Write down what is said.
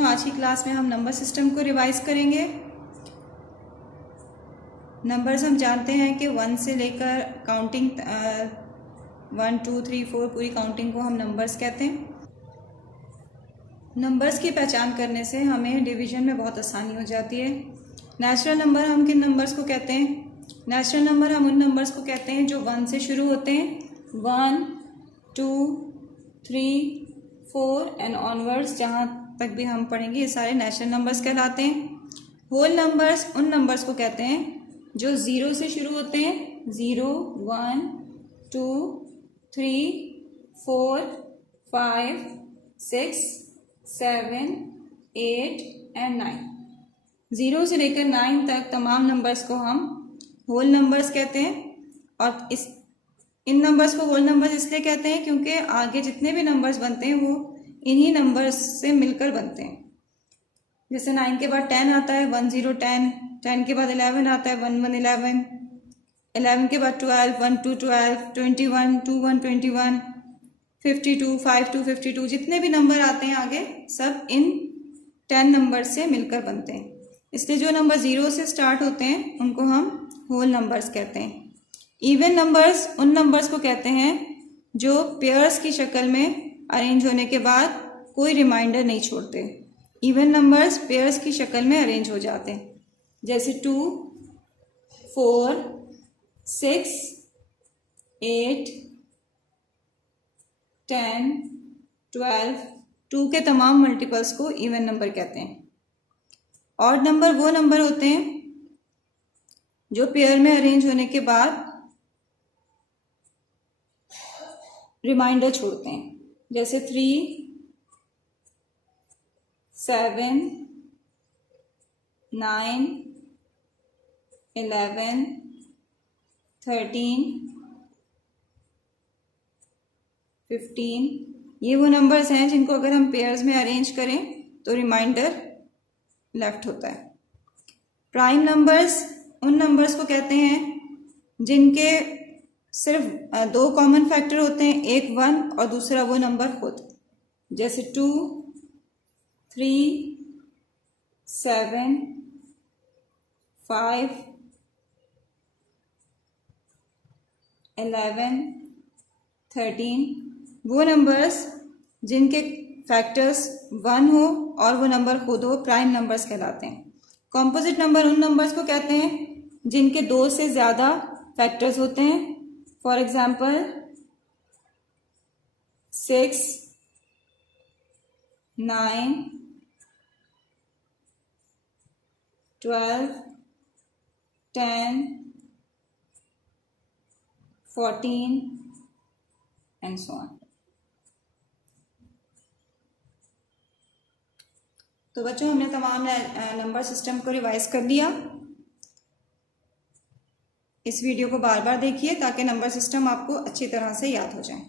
बच्चों, आज की क्लास में हम नंबर सिस्टम को रिवाइज करेंगे। नंबर्स हम जानते हैं कि 1 से लेकर काउंटिंग 1 2 3 4 पूरी काउंटिंग को हम नंबर्स कहते हैं। नंबर्स की पहचान करने से हमें डिवीजन में बहुत आसानी हो जाती है। नेचुरल नंबर हम किन नंबर्स को कहते हैं? नेचुरल नंबर हम उन नंबर्स को कहते हैं जो 1 से शुरू होते हैं। 1 2 3 4 एंड ऑनवर्ड्स, जहाँ तक भी हम पढ़ेंगे ये सारे नेचुरल नंबर्स कहलाते हैं। होल नंबर्स उन नंबर्स को कहते हैं जो 0 से शुरू होते हैं। 0 1 2 3 4 5 6 7 8 एंड 9। 0 से लेकर 9 तक तमाम नंबर्स को हम होल नंबर्स कहते हैं। और इन नंबर्स को होल नंबर्स इसलिए कहते हैं क्योंकि आगे जितने भी नंबर्स बनते हैं वो इन्हीं नंबर्स से मिलकर बनते हैं। जैसे 9 के बाद 10 आता है, 1 0 10, 10 के बाद 11 आता है, 1 1 11, 11 के बाद 12, 1 2 12, 21 2 1 21, 52 5 2 52, जितने भी नंबर आते हैं आगे सब इन 10 नंबर से मिलकर बनते हैं। इसलिए जो नंबर 0 से स्टार्ट होते हैं उनको हम होल नंबर्स कहते हैं। इवन नंबर्स उन नंबर्स को कहते हैं जो पेयर्स की शक्ल में अरेंज होने के बाद कोई रिमाइंडर नहीं छोड़ते। इवन नंबर्स पेयर्स की शक्ल में अरेंज हो जाते हैं, जैसे 2 4 6 8 10 12। 2 के तमाम मल्टीपल्स को इवन नंबर कहते हैं। ऑड नंबर वो नंबर होते हैं जो पेयर में अरेंज होने के बाद रिमाइंडर छोड़ते हैं, जैसे 3 7 9 11 13 15। ये वो नंबर्स हैं जिनको अगर हम पेयर्स में अरेंज करें तो रिमाइंडर लेफ्ट होता है। प्राइम नंबर्स उन नंबर्स को कहते हैं जिनके सिर्फ 2 कॉमन फैक्टर होते हैं, एक 1 और दूसरा वो नंबर खुद, जैसे 2 3 7 5 11 13। वो नंबर्स जिनके फैक्टर्स 1 हो और वो नंबर खुद हो प्राइम नंबर्स कहलाते हैं। कॉम्पोजिट नंबर उन नंबर्स को कहते हैं जिनके 2 से ज़्यादा फैक्टर्स होते हैं। For example 6 9 12 10 14 and so on. तो बच्चों, हमने तमाम नंबर सिस्टम को रिवाइज कर लिया। इस वीडियो को बार बार देखिए ताकि नंबर सिस्टम आपको अच्छी तरह से याद हो जाए।